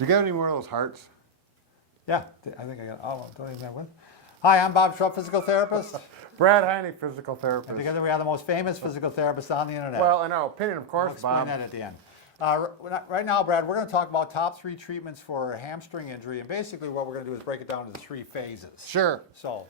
you get any more of those hearts? Yeah, I think I got all of them. Don't even have one. Hi, I'm Bob Schrupp, physical therapist. Brad Heineck, physical And therapist. together we are the most famous physical therapists on the internet. Well, in our opinion, of We'll course, explain Bob. that at the end. Right now, Brad, we're going to talk about top 3 treatments for hamstring injury. And basically what we're going to do is break it down into 3 phases. Sure. So,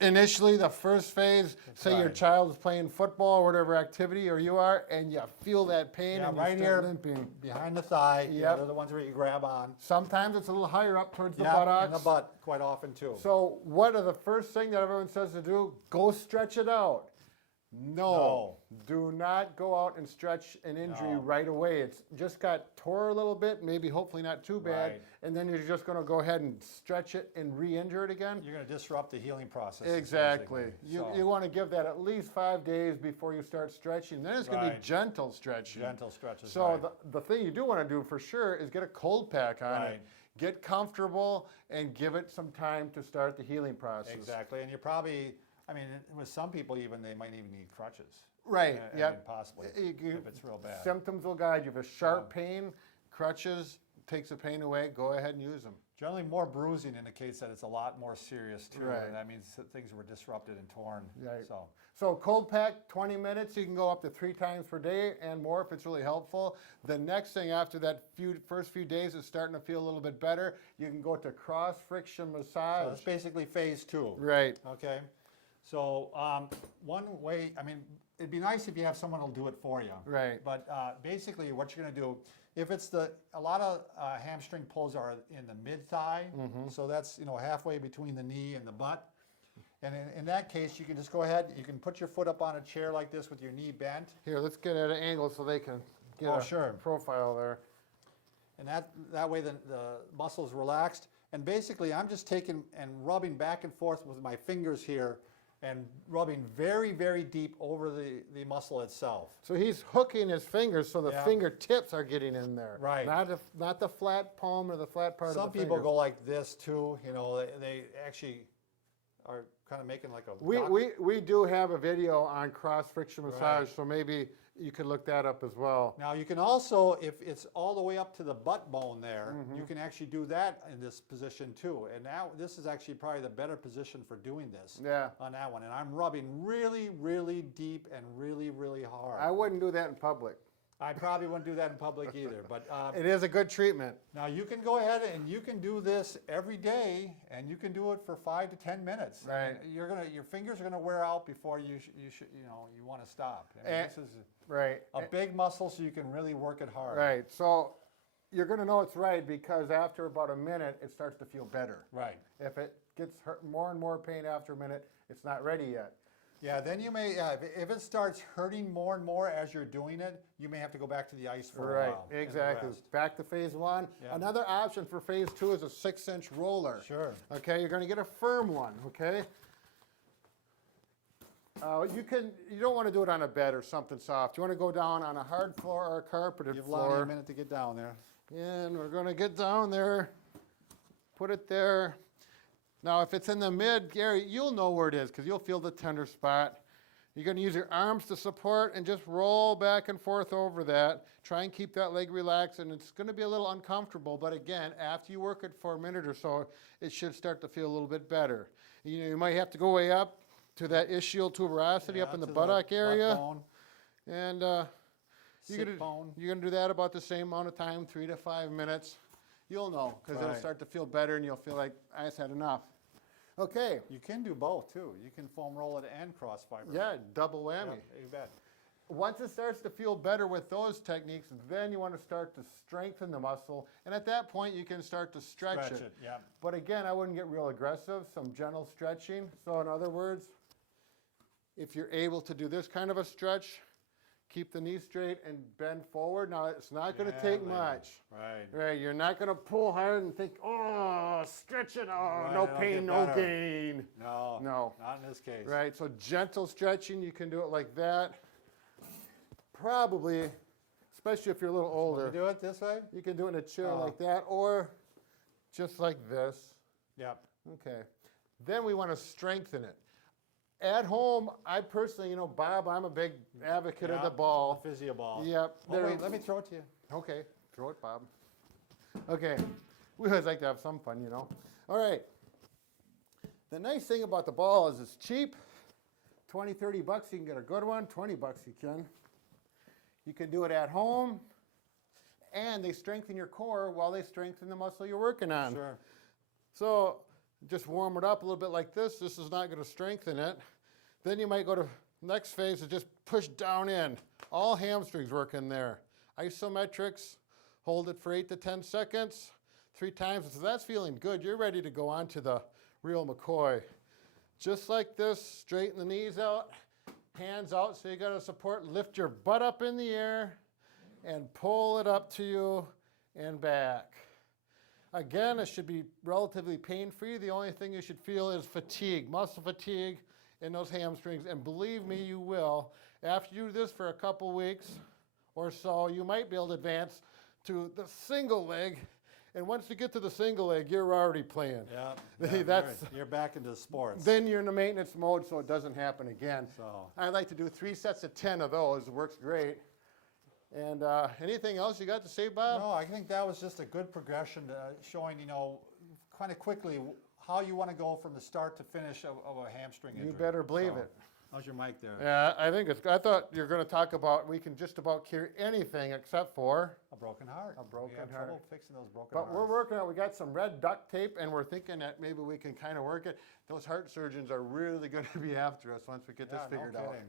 Initially, the first phase, say your right. child is playing football or whatever activity, or you are, and you feel that pain yeah, and right you here, start limping. behind the thigh, Yep. they're the ones where you grab on. Sometimes it's a little higher up towards the Yeah, buttocks. in the butt, quite often too. So what are the first thing that everyone says to do? Go stretch it out. No. Do not go out and stretch an injury No. right away. It's just got tore a little bit, maybe hopefully not too bad, Right. and then you're just going to go ahead and stretch it and re-injure it again. You're going to disrupt the healing process. Exactly. basically. You, So, you want to give that at least 5 days before you start stretching. Then it's going to be Right. gentle stretching. gentle stretches. So right. the thing you do want to do for sure is get a cold pack on Right. it. Get comfortable and give it some time to start the healing process. Exactly, and you probably, I mean, with some people even, they might even need crutches. Right, I yep. mean, possibly, You- if it's real bad. Symptoms will guide you. If it's sharp pain, crutches takes the pain away, go ahead and use them. Generally, more bruising indicates that it's a lot more serious too, Right. and that means that things were disrupted and torn. Right. So, So cold pack, 20 minutes, you can go up to 3 times per day and more if it's really helpful. The next thing after that first few days is starting to feel a little bit better, you can go to cross friction so massage. that's basically phase 2. Right. Okay, so one way, I mean, it'd be nice if you have someone who'll do it for you. Right. But basically, what you're going to do, if it's a lot of hamstring pulls are in the mid thigh, so that's halfway between the knee and the butt. And in that case, you can just go ahead. You can put your foot up on a chair like this with your knee bent, Here, let's get at an angle so they can get Oh, a sure. profile there. and that way the muscle's relaxed. And basically, I'm just taking and rubbing back and forth with my fingers here, and rubbing very, very deep over the muscle itself. So he's hooking his fingers so the Yeah. fingertips are getting in there. Right. Not the flat palm or the flat part Some of the people finger. go like this too. They actually are kind of making like a We do have a video on cross friction massage, Right. so maybe you could look that up as well. Now you can also, if it's all the way up to the butt bone there, Mm-hmm. you can actually do that in this position too. And now this is actually probably the better position for doing this Yeah. on that one. And I'm rubbing really, really deep and really, really hard. I wouldn't do that in public. I probably wouldn't do that in public either. But It is a good treatment. now you can go ahead and you can do this every day, and you can do it for 5 to 10 minutes. Right. And your fingers are gonna wear out before you want to stop. I mean, And- this is Right. a big muscle, so you can really work it hard. Right. So you're going to know it's right because after about a minute, it starts to feel better. Right. If it gets more and more pain after a minute, it's not ready yet. Yeah, then you may, if it starts hurting more and more as you're doing it, you may have to go back to the ice for a Right, while. and exactly. rest. Back to phase 1. Yeah. Another option for phase 2 is a 6-inch roller. Sure. Okay, you're going to get a firm one, okay? You don't want to do it on a bed or something soft. You want to go down on a hard floor or a carpeted Give Lonnie a floor. minute to get down there. And we're going to get down there, put it there. Now, if it's in the mid, Gary, you'll know where it is because you'll feel the tender spot. You're going to use your arms to support and just roll back and forth over that. Try and keep that leg relaxed, and it's going to be a little uncomfortable, but again, after you work it for a minute or so, it should start to feel a little bit better. You might have to go way up to that ischial tuberosity up in the to buttock area. butt bone, And sit bone. you're going to do that about the same amount of time, 3 to 5 minutes. You'll know because it'll Right. start to feel better and you'll feel like I just had enough. Okay, You can do both too. You can foam roll it and cross fiber. yeah, double Yeah, whammy. you bet. Once it starts to feel better with those techniques, then you want to start to strengthen the muscle. And at that point, you can start to stretch it. Yeah. But again, I wouldn't get real aggressive, some gentle stretching. So in other words, if you're able to do this kind of a stretch, keep the knee straight and bend forward. Now, it's not going to take Gently. much. Right. Right, you're not going to pull hard and think, oh, stretch it, oh, Right, no it'll pain, get no better. gain. No. No. Not in this case. Right, so gentle stretching, you can do it like that. Probably, especially if you're a little Want older, to do it this way? you can do it in a chair Oh. like that or just like this. Yep. Okay. Then we want to strengthen it. At home, I personally, Bob, I'm a big advocate of the ball. The physio ball. Yep. Oh, wait, let me throw it to you. Okay, throw it, Bob. Okay, we always like to have some fun, you know. All right. The nice thing about the ball is it's cheap. 20, 30 bucks, you can get a good one. 20 bucks you can. You can do it at home. And they strengthen your core while they strengthen the muscle you're working on. Sure. So just warm it up a little bit like this. This is not going to strengthen it. Then you might go to next phase is just push down in. All hamstrings work in there. Isometrics, hold it for 8 to 10 seconds, 3 times. So that's feeling good. You're ready to go on to the real McCoy. Just like this, straighten the knees out, hands out so you got to support. Lift your butt up in the air and pull it up to you and back. Again, it should be relatively pain-free. The only thing you should feel is fatigue, muscle fatigue in those hamstrings. And believe me, you will. After you do this for a couple weeks or so, you might be able to advance to the single leg. And once you get to the single leg, you're already playing. Yeah, you're back into sports. Then you're in the maintenance mode so it doesn't happen again. So I like to do 3 sets of 10 of those. It works great. And anything else you got to say, Bob? no, I think that was just a good progression showing, kind of quickly how you want to go from the start to finish of a hamstring injury. You better believe it. How's your mic there? Yeah, I thought you were going to talk about we can just about cure anything except for A broken heart. A broken we have heart. trouble fixing those broken But hearts. we're working on, we got some red duct tape and we're thinking that maybe we can kind of work it. Those heart surgeons are really going to be after us once we get this no figured out. kidding.